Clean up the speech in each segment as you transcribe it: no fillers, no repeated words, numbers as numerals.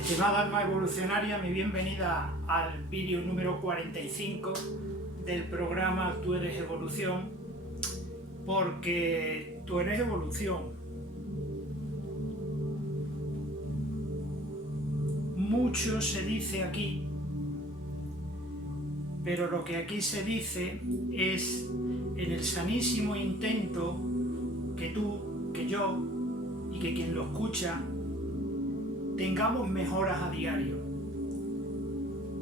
Estimada alma evolucionaria, mi bienvenida al vídeo número 45 del programa Tú eres evolución, porque tú eres evolución. Mucho se dice aquí, pero lo que aquí se dice es en el sanísimo intento que tú, que yo y que quien lo escucha tengamos mejoras a diario,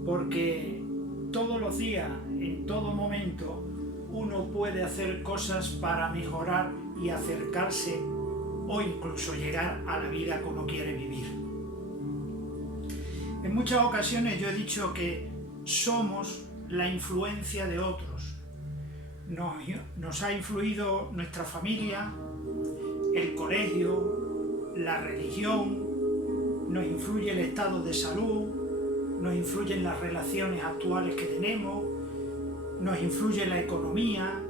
porque todos los días, en todo momento, uno puede hacer cosas para mejorar y acercarse o incluso llegar a la vida que uno quiere vivir. En muchas ocasiones yo he dicho que somos la influencia de otros. Nos ha influido nuestra familia, el colegio, la religión, nos influye el estado de salud, nos influyen las relaciones actuales que tenemos, nos influye la economía,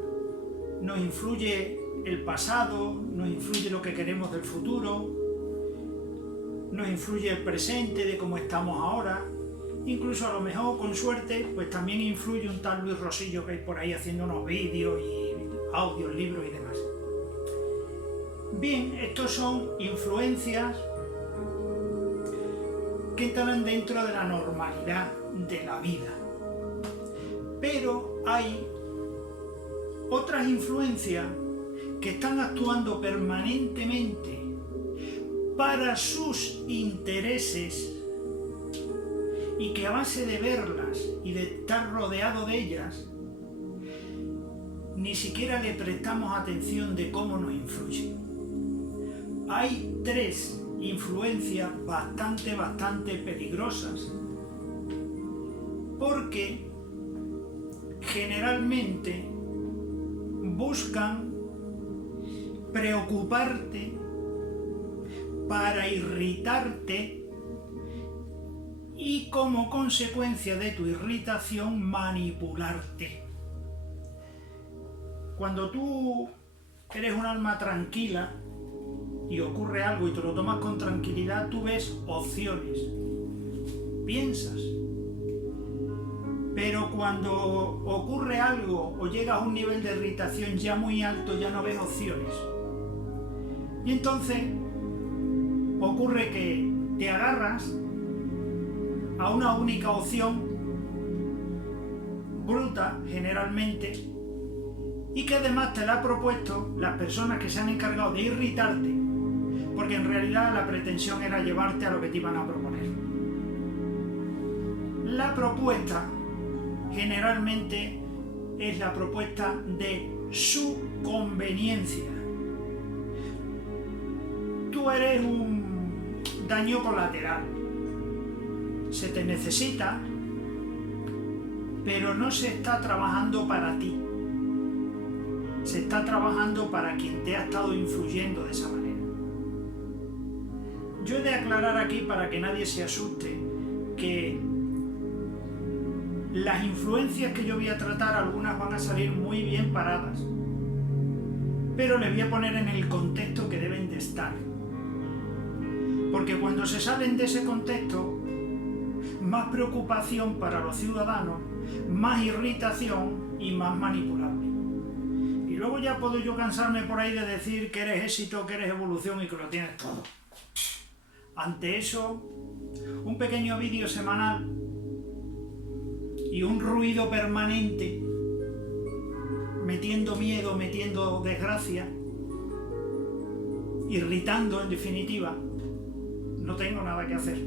nos influye el pasado, nos influye lo que queremos del futuro, nos influye el presente de cómo estamos ahora, incluso a lo mejor con suerte pues también influye un tal Luis Rosillo que hay por ahí haciendo unos vídeos y audios, libros y demás. Bien, estos son influencias que estarán dentro de la normalidad de la vida. Pero hay otras influencias que están actuando permanentemente para sus intereses y que a base de verlas y de estar rodeado de ellas, ni siquiera le prestamos atención de cómo nos influyen. Hay tres influencias bastante peligrosas, porque generalmente buscan preocuparte para irritarte y como consecuencia de tu irritación manipularte. Cuando tú eres un alma tranquila y ocurre algo y te lo tomas con tranquilidad, tú ves opciones, piensas. Pero cuando ocurre algo o llegas a un nivel de irritación ya muy alto, ya no ves opciones. Y entonces ocurre que te agarras a una única opción, bruta generalmente, y que además te la ha propuesto las personas que se han encargado de irritarte, porque en realidad la pretensión era llevarte a lo que te iban a proponer. La propuesta generalmente es la propuesta de su conveniencia. Tú eres un daño colateral. Se te necesita, pero no se está trabajando para ti. Se está trabajando para quien te ha estado influyendo de esa manera. Yo he de aclarar aquí, para que nadie se asuste, que las influencias que yo voy a tratar, algunas van a salir muy bien paradas, pero les voy a poner en el contexto que deben de estar. Porque cuando se salen de ese contexto, más preocupación para los ciudadanos, más irritación y más manipulable. Y luego ya puedo yo cansarme por ahí de decir que eres éxito, que eres evolución y que lo tienes todo. Ante eso, un pequeño vídeo semanal y un ruido permanente, metiendo miedo, metiendo desgracia, irritando en definitiva, no tengo nada que hacer.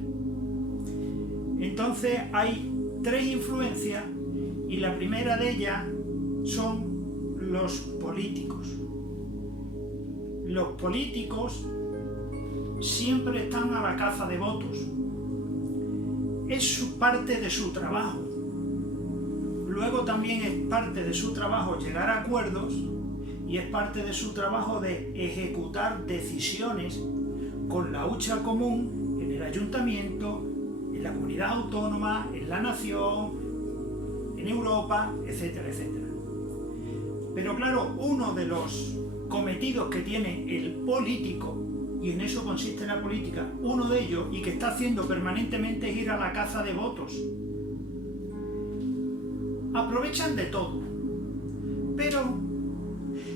Entonces hay tres influencias y la primera de ellas son los políticos. Los políticos siempre están a la caza de votos. Es parte de su trabajo. Luego también es parte de su trabajo llegar a acuerdos y es parte de su trabajo de ejecutar decisiones con la hucha común en el ayuntamiento, en la comunidad autónoma, en la nación, en Europa, etcétera, etcétera. Pero claro, uno de los cometidos que tiene el político Y en eso consiste la política. Uno de ellos, y que está haciendo permanentemente, es ir a la caza de votos. Aprovechan de todo, pero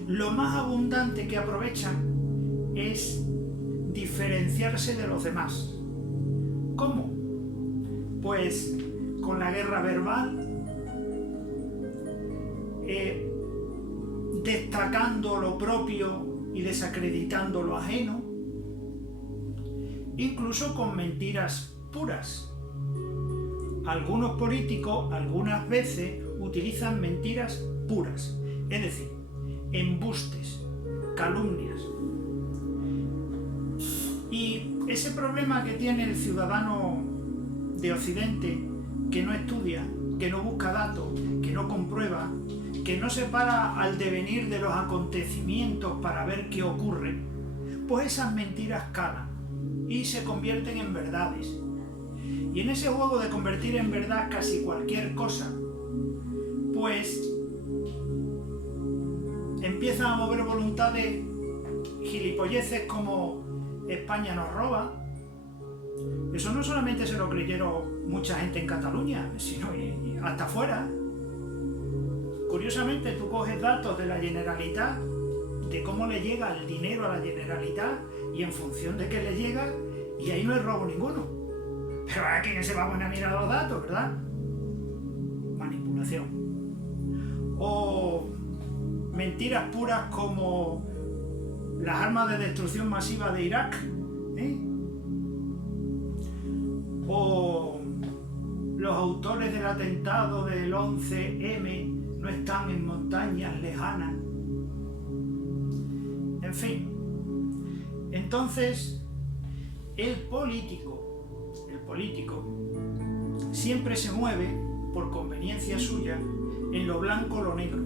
lo más abundante que aprovechan es diferenciarse de los demás. ¿Cómo? Pues con la guerra verbal, destacando lo propio y desacreditando lo ajeno, incluso con mentiras puras. Algunos políticos algunas veces utilizan mentiras puras, es decir, embustes, calumnias. Y ese problema que tiene el ciudadano de Occidente, que no estudia, que no busca datos, que no comprueba, que no se para al devenir de los acontecimientos para ver qué ocurre, pues esas mentiras calan y se convierten en verdades. Y en ese juego de convertir en verdad casi cualquier cosa, pues empiezan a mover voluntades gilipolleces como España nos roba. Eso no solamente se lo creyeron mucha gente en Cataluña, sino hasta afuera. Curiosamente, tú coges datos de la Generalitat, de cómo le llega el dinero a la Generalitat, y en función de qué le llega, y ahí no hay robo ninguno. Pero ¿a quién se va a poner a mirar los datos, verdad? Manipulación. O mentiras puras como las armas de destrucción masiva de Irak, o los autores del atentado del 11M no están en montañas lejanas. En fin, entonces el político siempre se mueve por conveniencia suya en lo blanco o lo negro,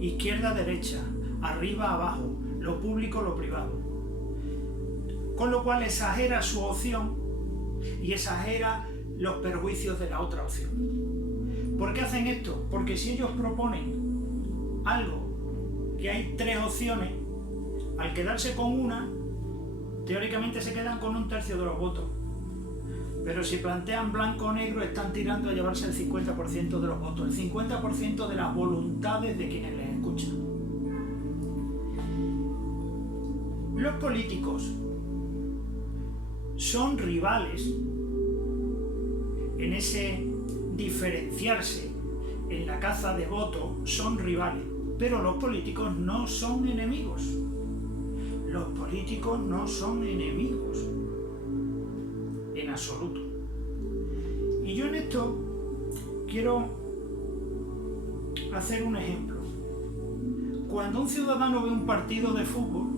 izquierda derecha, arriba abajo, lo público lo privado, con lo cual exagera su opción y exagera los perjuicios de la otra opción. ¿Por qué hacen esto? Porque si ellos proponen algo que hay tres opciones, al quedarse con una, teóricamente se quedan con un tercio de los votos. Pero si plantean blanco o negro, están tirando a llevarse el 50% de los votos, el 50% de las voluntades de quienes les escuchan. Los políticos son rivales en ese diferenciarse en la caza de votos, son rivales, pero los políticos no son enemigos. Los políticos no son enemigos en absoluto. Y yo en esto quiero hacer un ejemplo. Cuando un ciudadano ve un partido de fútbol,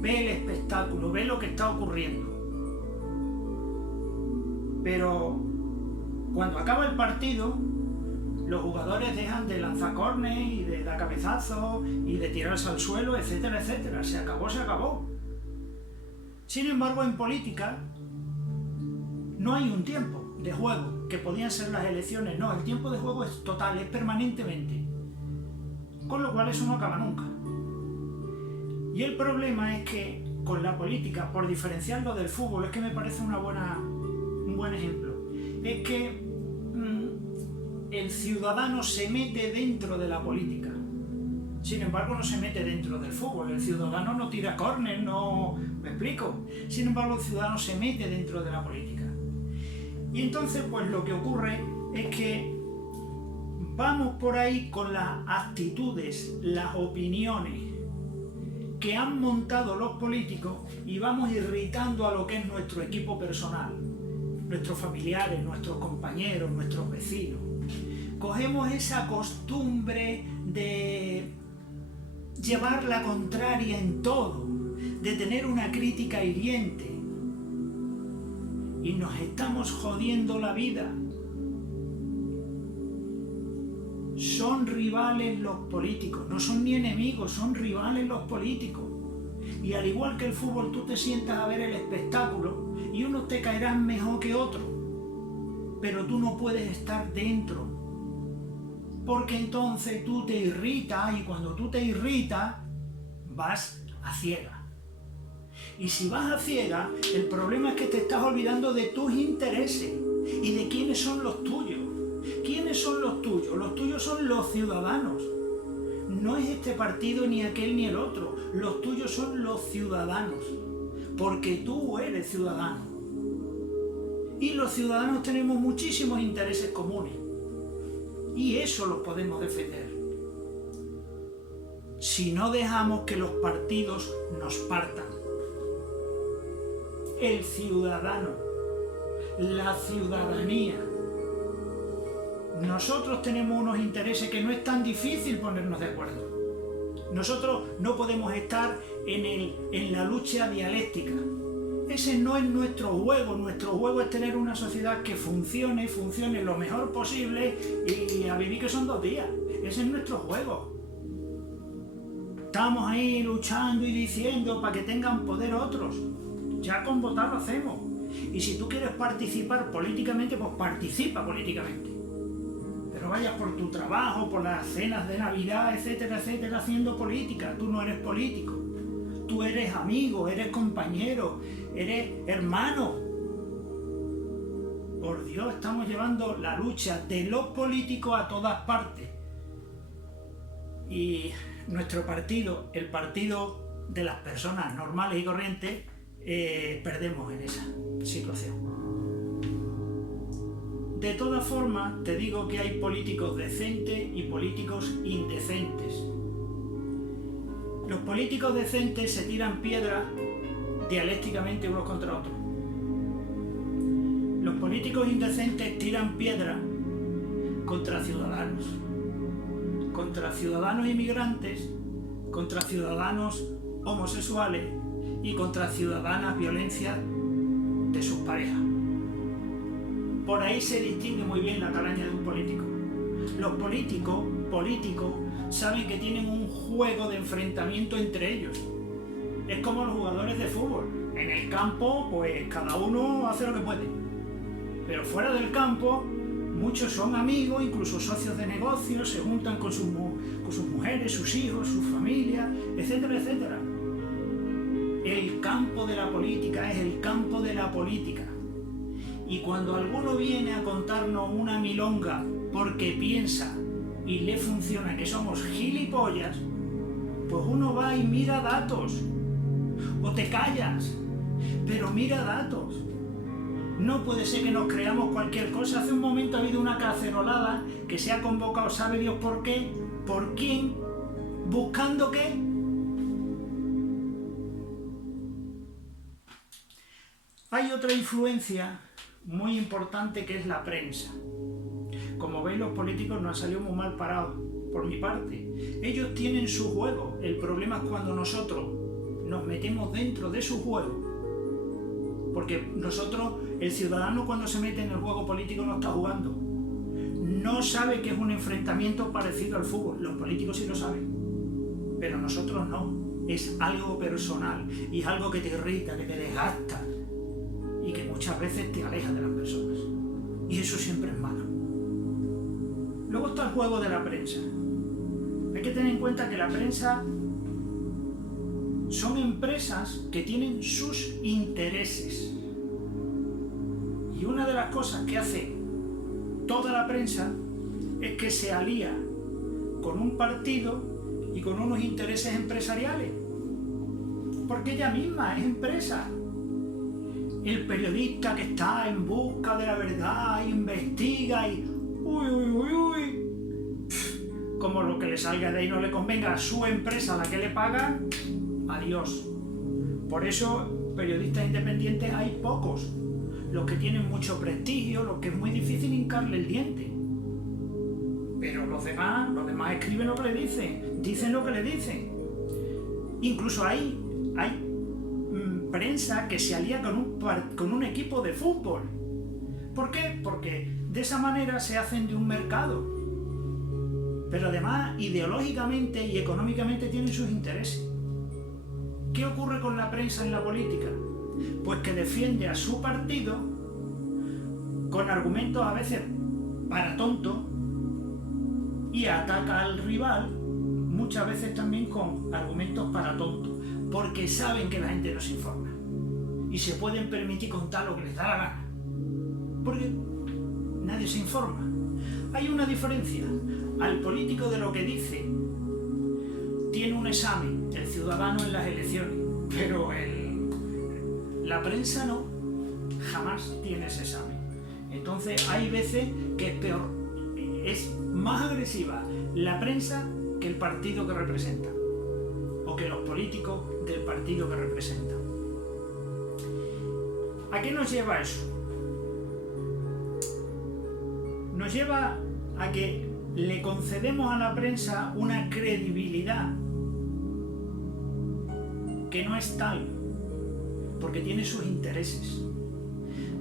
ve el espectáculo, ve lo que está ocurriendo. Pero cuando acaba el partido, los jugadores dejan de lanzar córner y de dar cabezazos y de tirarse al suelo, etcétera, etcétera. Se acabó, se acabó. Sin embargo, en política no hay un tiempo de juego, que podían ser las elecciones. No, el tiempo de juego es total, es permanentemente. Con lo cual eso no acaba nunca. Y el problema es que con la política, por diferenciarlo del fútbol, es que me parece un buen ejemplo, es que el ciudadano se mete dentro de la política. Sin embargo, no se mete dentro del fútbol. El ciudadano no tira córner, no... ¿Me explico? Sin embargo, el ciudadano se mete dentro de la política. Y entonces, pues lo que ocurre es que vamos por ahí con las actitudes, las opiniones que han montado los políticos y vamos irritando a lo que es nuestro equipo personal, nuestros familiares, nuestros compañeros, nuestros vecinos. Cogemos esa costumbre de llevar la contraria en todo, de tener una crítica hiriente, y nos estamos jodiendo la vida. Son rivales los políticos, no son ni enemigos, son rivales los políticos. Y al igual que el fútbol, tú te sientas a ver el espectáculo y unos te caerán mejor que otros, pero tú no puedes estar dentro, porque entonces tú te irritas, y cuando tú te irritas vas a ciegas. Y si vas a ciegas, el problema es que te estás olvidando de tus intereses y de quiénes son los tuyos. ¿Quiénes son los tuyos? Los tuyos son los ciudadanos. No es este partido, ni aquel, ni el otro. Los tuyos son los ciudadanos. Porque tú eres ciudadano. Y los ciudadanos tenemos muchísimos intereses comunes. Y eso los podemos defender. Si no dejamos que los partidos nos partan. El ciudadano, la ciudadanía. Nosotros tenemos unos intereses que no es tan difícil ponernos de acuerdo. Nosotros no podemos estar en la lucha dialéctica. Ese no es nuestro juego es tener una sociedad que funcione lo mejor posible y a vivir que son 2 días. Ese es nuestro juego. Estamos ahí luchando y diciendo para que tengan poder otros. Ya con votar lo hacemos. Y si tú quieres participar políticamente, pues participa políticamente. Pero vayas por tu trabajo, por las cenas de Navidad, etcétera, etcétera, haciendo política. Tú no eres político. Tú eres amigo, eres compañero, eres hermano. Por Dios, estamos llevando la lucha de los políticos a todas partes. Y nuestro partido, el partido de las personas normales y corrientes, perdemos en esa situación. De todas formas, te digo que hay políticos decentes y políticos indecentes. Los políticos decentes se tiran piedras dialécticamente unos contra otros. Los políticos indecentes tiran piedras contra ciudadanos inmigrantes, contra ciudadanos homosexuales y contra ciudadanas violencias de sus parejas. Por ahí se distingue muy bien la calaña de un político. Los políticos saben que tienen un juego de enfrentamiento entre ellos. Es como los jugadores de fútbol. En el campo, pues cada uno hace lo que puede. Pero fuera del campo, muchos son amigos, incluso socios de negocios, se juntan con sus mujeres, sus hijos, sus familias, etcétera, etcétera. El campo de la política es el campo de la política. Y cuando alguno viene a contarnos una milonga porque piensa y le funciona que somos gilipollas, pues uno va y mira datos. O te callas, pero mira datos. No puede ser que nos creamos cualquier cosa. Hace un momento ha habido una cacerolada que se ha convocado, sabe Dios por qué, por quién, buscando qué. Hay otra influencia muy importante que es la prensa. Como veis, los políticos nos han salido muy mal parados, por mi parte. Ellos tienen su juego. El problema es cuando nosotros nos metemos dentro de su juego. Porque nosotros, el ciudadano cuando se mete en el juego político no está jugando. No sabe que es un enfrentamiento parecido al fútbol. Los políticos sí lo saben. Pero nosotros no. Es algo personal. Y es algo que te irrita, que te desgasta. Y que muchas veces te aleja de las personas. Y eso siempre es malo. Luego está el juego de la prensa. Hay que tener en cuenta que la prensa son empresas que tienen sus intereses. Y una de las cosas que hace toda la prensa es que se alía con un partido y con unos intereses empresariales. Porque ella misma es empresa. El periodista que está en busca de la verdad, investiga y como lo que le salga de ahí no le convenga a su empresa a la que le pagan, adiós. Por eso, periodistas independientes hay pocos. Los que tienen mucho prestigio, los que es muy difícil hincarle el diente. Pero los demás escriben lo que le dicen lo que le dicen. Incluso hay prensa que se alía con un equipo de fútbol. ¿Por qué? Porque de esa manera se hacen de un mercado. Pero además, ideológicamente y económicamente tienen sus intereses. ¿Qué ocurre con la prensa en la política? Pues que defiende a su partido con argumentos a veces para tonto y ataca al rival muchas veces también con argumentos para tonto. porque saben que la gente no se informa y se pueden permitir contar lo que les da la gana, porque nadie se informa. Hay una diferencia. Al político de lo que dice tiene un examen, el ciudadano en las elecciones, pero la prensa no, jamás tiene ese examen. Entonces hay veces que es peor, es más agresiva la prensa que el partido que representa, o que los políticos del partido que representan. ¿A qué nos lleva eso? Nos lleva a que le concedemos a la prensa una credibilidad que no es tal, porque tiene sus intereses.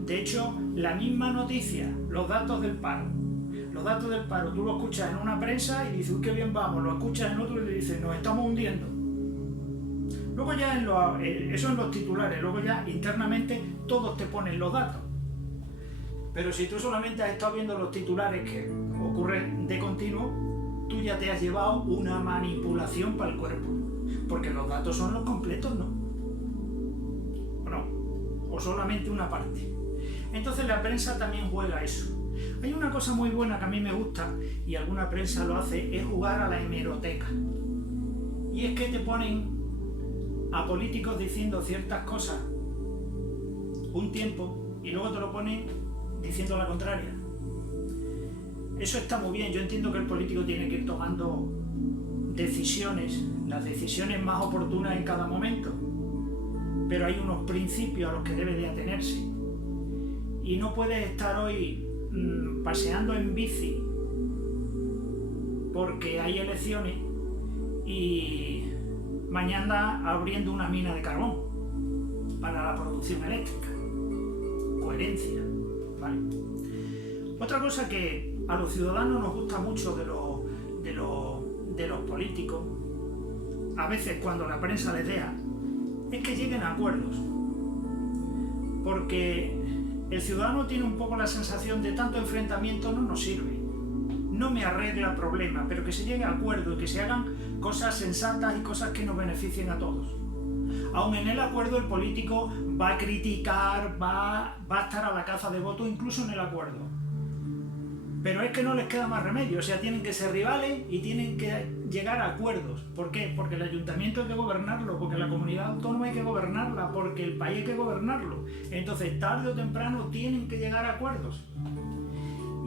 De hecho, la misma noticia, los datos del paro, tú lo escuchas en una prensa y dices, uy, qué bien vamos, lo escuchas en otro y te dicen, nos estamos hundiendo. Luego ya eso en los titulares, luego ya internamente todos te ponen los datos. Pero si tú solamente has estado viendo los titulares que ocurren de continuo, tú ya te has llevado una manipulación para el cuerpo, porque los datos son los completos, ¿no? O solamente una parte. Entonces la prensa también juega eso. Hay una cosa muy buena que a mí me gusta, y alguna prensa lo hace, es jugar a la hemeroteca. Y es que te ponen a políticos diciendo ciertas cosas un tiempo y luego te lo ponen diciendo la contraria. Eso está muy bien. Yo entiendo que el político tiene que ir tomando decisiones, las decisiones más oportunas en cada momento, pero hay unos principios a los que debe de atenerse. Y no puedes estar hoy paseando en bici porque hay elecciones y mañana abriendo una mina de carbón para la producción eléctrica. Coherencia, ¿vale? Otra cosa que a los ciudadanos nos gusta mucho de los políticos, a veces cuando la prensa les dea, es que lleguen a acuerdos. Porque el ciudadano tiene un poco la sensación de tanto enfrentamiento no nos sirve. No me arregla problemas, pero que se llegue a acuerdo y que se hagan cosas sensatas y cosas que nos beneficien a todos. Aun en el acuerdo el político va a criticar, va a estar a la caza de votos, incluso en el acuerdo. Pero es que no les queda más remedio, o sea, tienen que ser rivales y tienen que llegar a acuerdos. ¿Por qué? Porque el ayuntamiento hay que gobernarlo, porque la comunidad autónoma hay que gobernarla, porque el país hay que gobernarlo. Entonces, tarde o temprano tienen que llegar a acuerdos.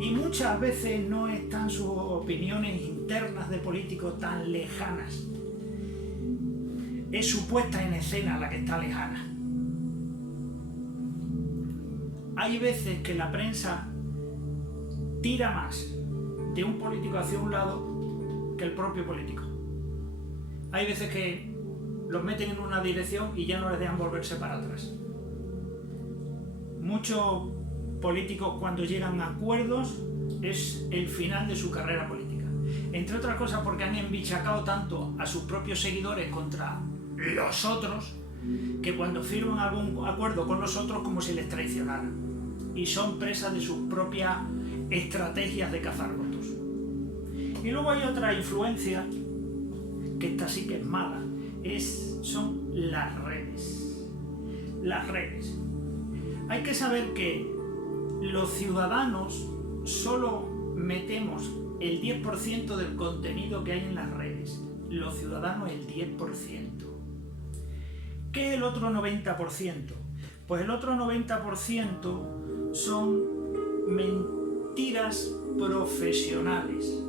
Y muchas veces no están sus opiniones internas de políticos tan lejanas. Es su puesta en escena la que está lejana. Hay veces que la prensa tira más de un político hacia un lado que el propio político. Hay veces que los meten en una dirección y ya no les dejan volverse para atrás. Muchos políticos, cuando llegan a acuerdos, es el final de su carrera política. Entre otras cosas porque han embichacado tanto a sus propios seguidores contra los otros, que cuando firman algún acuerdo con los otros como si les traicionaran. Y son presas de sus propias estrategias de cazar votos. Y luego hay otra influencia, que esta sí que es mala, son las redes. Las redes. Hay que saber que los ciudadanos solo metemos el 10% del contenido que hay en las redes. Los ciudadanos el 10%. ¿Qué es el otro 90%? Pues el otro 90% son mentiras profesionales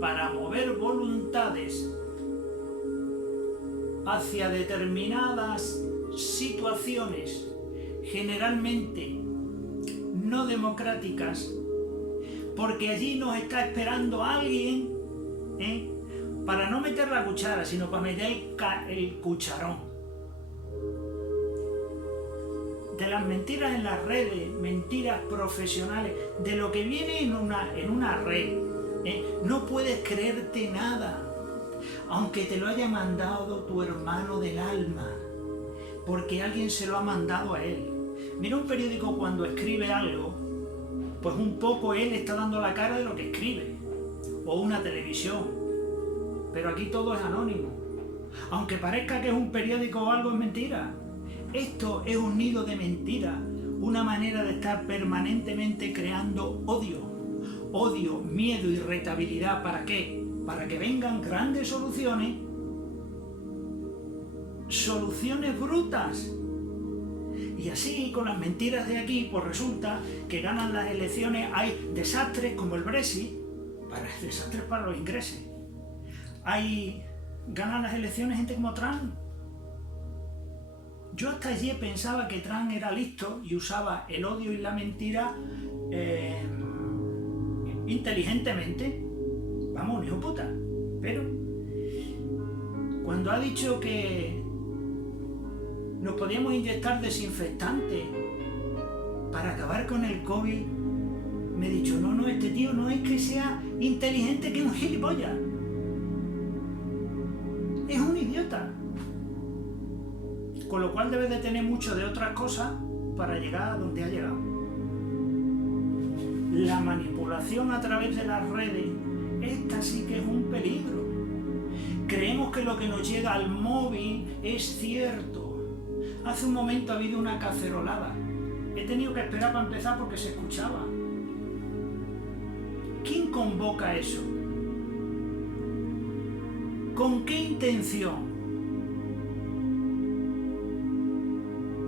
para mover voluntades hacia determinadas situaciones generalmente no democráticas, porque allí nos está esperando alguien para no meter la cuchara, sino para meter el cucharón. De las mentiras en las redes, mentiras profesionales, de lo que viene en una red, no puedes creerte nada, aunque te lo haya mandado tu hermano del alma, porque alguien se lo ha mandado a él. Mira, un periódico cuando escribe algo, pues un poco él está dando la cara de lo que escribe, o una televisión, pero aquí todo es anónimo. Aunque parezca que es un periódico o algo, es mentira. Esto es un nido de mentira, una manera de estar permanentemente creando odio, miedo, irritabilidad. ¿Para qué? Para que vengan grandes soluciones brutas. Y así, con las mentiras de aquí, pues resulta que ganan las elecciones, hay desastres como el Brexit, desastres para los ingleses. Ganan las elecciones gente como Trump. Yo hasta allí pensaba que Trump era listo y usaba el odio y la mentira inteligentemente. Vamos, un hijo puta. Pero cuando ha dicho que nos podíamos inyectar desinfectante para acabar con el COVID, me he dicho, no, este tío no es que sea inteligente, que es un gilipollas. Es un idiota. Con lo cual debe de tener mucho de otras cosas para llegar a donde ha llegado. La manipulación a través de las redes, esta sí que es un peligro. Creemos que lo que nos llega al móvil es cierto. Hace un momento ha habido una cacerolada. He tenido que esperar para empezar porque se escuchaba. ¿Quién convoca eso? ¿Con qué intención?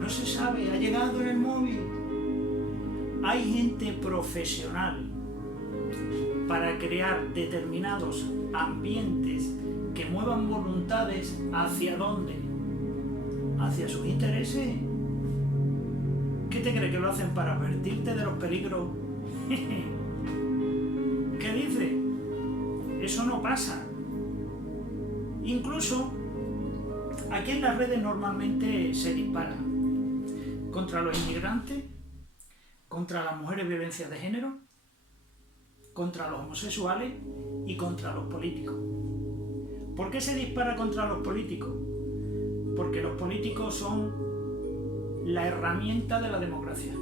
No se sabe, ha llegado en el móvil. Hay gente profesional para crear determinados ambientes que muevan voluntades. ¿Hacia dónde? Hacia sus intereses. ¿Qué te crees que lo hacen para advertirte de los peligros? ¿Qué dice? Eso no pasa. Incluso aquí en las redes normalmente se dispara contra los inmigrantes, contra las mujeres violencia de género, contra los homosexuales y contra los políticos. ¿Por qué se dispara contra los políticos? Porque los políticos son la herramienta de la democracia.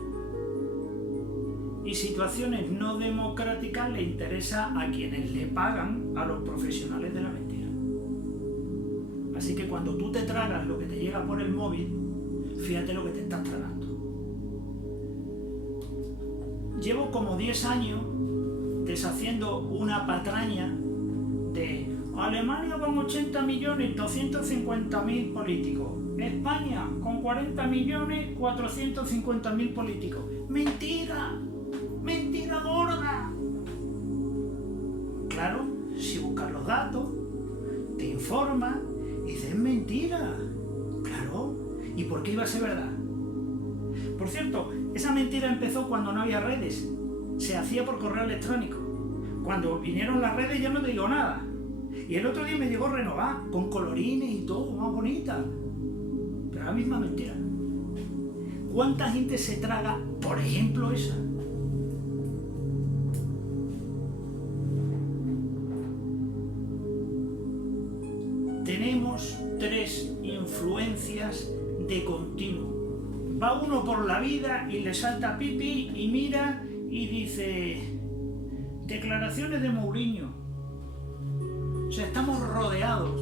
Y situaciones no democráticas le interesa a quienes le pagan a los profesionales de la mentira. Así que cuando tú te tragas lo que te llega por el móvil, fíjate lo que te estás tragando. Llevo como 10 años deshaciendo una patraña de Alemania con 80 millones, 250.000 políticos. España con 40 millones, 450.000 políticos. ¡Mentira! ¡Mentira gorda! Claro, si buscas los datos, te informas y dices, es mentira. Claro, ¿y por qué iba a ser verdad? Por cierto, esa mentira empezó cuando no había redes. Se hacía por correo electrónico. Cuando vinieron las redes ya no te digo nada. Y el otro día me llegó renovada, con colorines y todo, más bonita. Pero la misma mentira. ¿Cuánta gente se traga, por ejemplo, esa? Tenemos 3 influencias de continuo. Va uno por la vida y le salta pipi y mira y dice declaraciones de Mourinho. O sea, estamos rodeados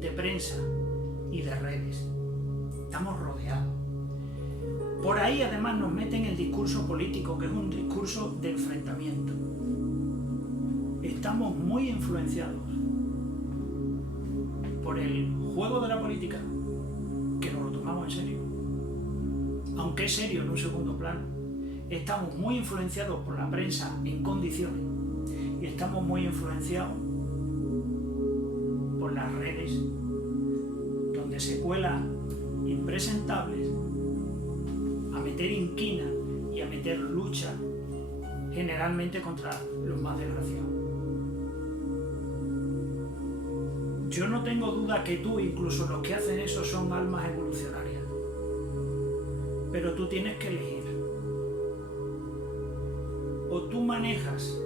de prensa y de redes. Estamos rodeados. Por ahí además nos meten el discurso político, que es un discurso de enfrentamiento. Estamos muy influenciados por el juego de la política, que nos lo tomamos en serio. Aunque es serio en un segundo plano. Estamos muy influenciados por la prensa en condiciones y estamos muy influenciados por las redes, donde se cuelan impresentables a meter inquina y a meter lucha, generalmente contra los más desgraciados. Yo no tengo duda que tú, incluso los que hacen eso, son almas evolucionarias. Pero tú tienes que elegir. O tú manejas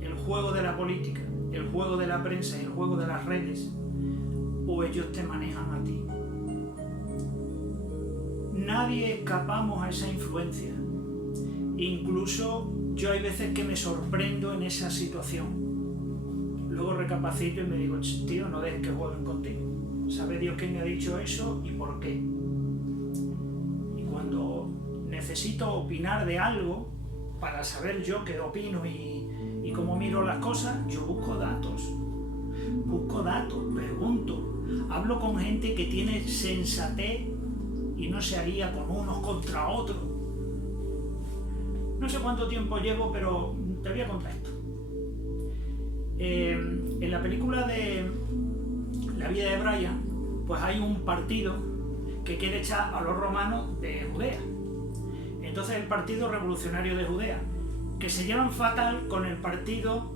el juego de la política, el juego de la prensa y el juego de las redes, o ellos te manejan a ti. Nadie escapamos a esa influencia. Incluso yo hay veces que me sorprendo en esa situación. luego recapacito y me digo, tío, no dejes que jueguen contigo. Sabe Dios quién me ha dicho eso y por qué. Y cuando necesito opinar de algo, para saber yo qué opino y cómo miro las cosas, yo busco datos, pregunto, hablo con gente que tiene sensatez y no se haría con unos contra otros. No sé cuánto tiempo llevo, pero te voy a contar esto. En la película de La vida de Brian, pues hay un partido que quiere echar a los romanos de Judea. Entonces el Partido Revolucionario de Judea, que se llevan fatal con el Partido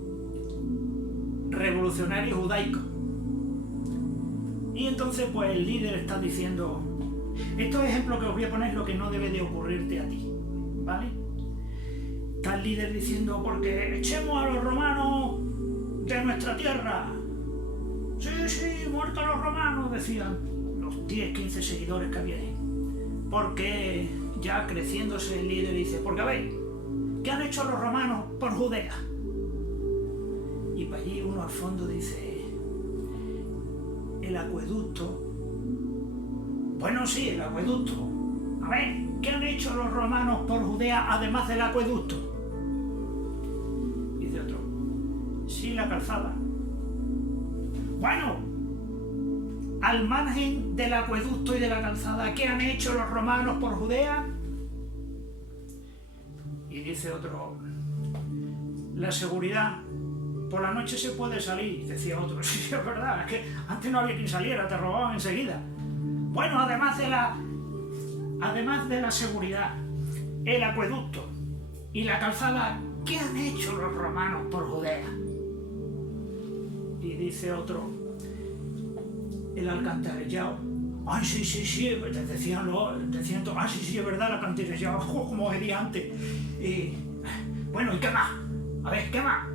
Revolucionario Judaico. Y entonces pues el líder está diciendo, estos ejemplos que os voy a poner es lo que no debe de ocurrirte a ti, ¿vale? Está el líder diciendo, porque echemos a los romanos de nuestra tierra. Sí, muertos los romanos, decían los 10, 15 seguidores que había ahí. Porque ya creciéndose el líder dice, porque a ver, ¿qué han hecho los romanos por Judea? Y para allí uno al fondo dice, el acueducto. Bueno, sí, el acueducto. A ver, ¿qué han hecho los romanos por Judea además del acueducto? Dice otro, sí, la calzada. Bueno, al margen del acueducto y de la calzada, ¿qué han hecho los romanos por Judea? Y dice otro, la seguridad. Por la noche se puede salir, decía otro. Sí, es verdad, es que antes no había quien saliera, te robaban enseguida. Bueno, además de la seguridad, el acueducto y la calzada, ¿qué han hecho los romanos por Judea? Y dice otro, el alcantarillado. Ay, sí, decían todos, sí, es verdad, el alcantarillado, como os decía antes. Bueno, ¿y qué más? A ver, ¿qué más?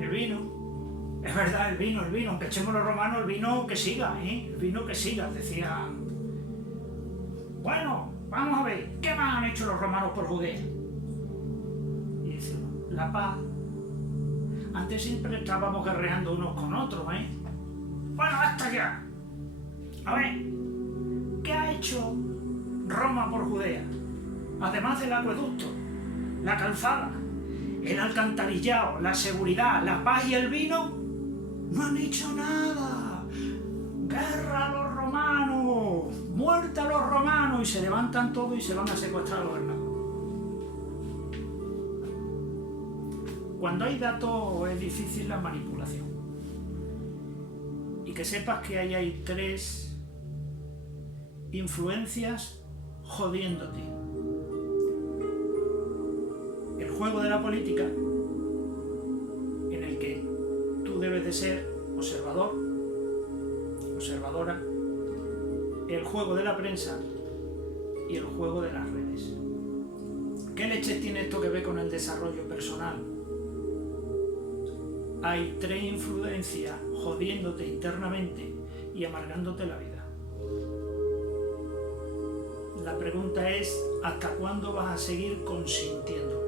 El vino. Es verdad, el vino, aunque echemos los romanos, el vino que siga, el vino que siga, decían. Bueno, vamos a ver, ¿qué más han hecho los romanos por Judea? Y dice, la paz. Antes siempre estábamos guerreando unos con otros, Bueno, hasta ya. A ver, ¿qué ha hecho Roma por Judea? Además del acueducto, la calzada, el alcantarillado, la seguridad, la paz y el vino, no han hecho nada. Guerra a los romanos, muerte a los romanos, y se levantan todos y se van a secuestrar al gobernador. Cuando hay datos es difícil la manipulación. Y que sepas que ahí hay 3 influencias jodiéndote. El juego de la política, en el que tú debes de ser observador, observadora, el juego de la prensa y el juego de las redes. ¿Qué leches tiene esto que ver con el desarrollo personal? Hay 3 influencias jodiéndote internamente y amargándote la vida. La pregunta es, ¿hasta cuándo vas a seguir consintiendo?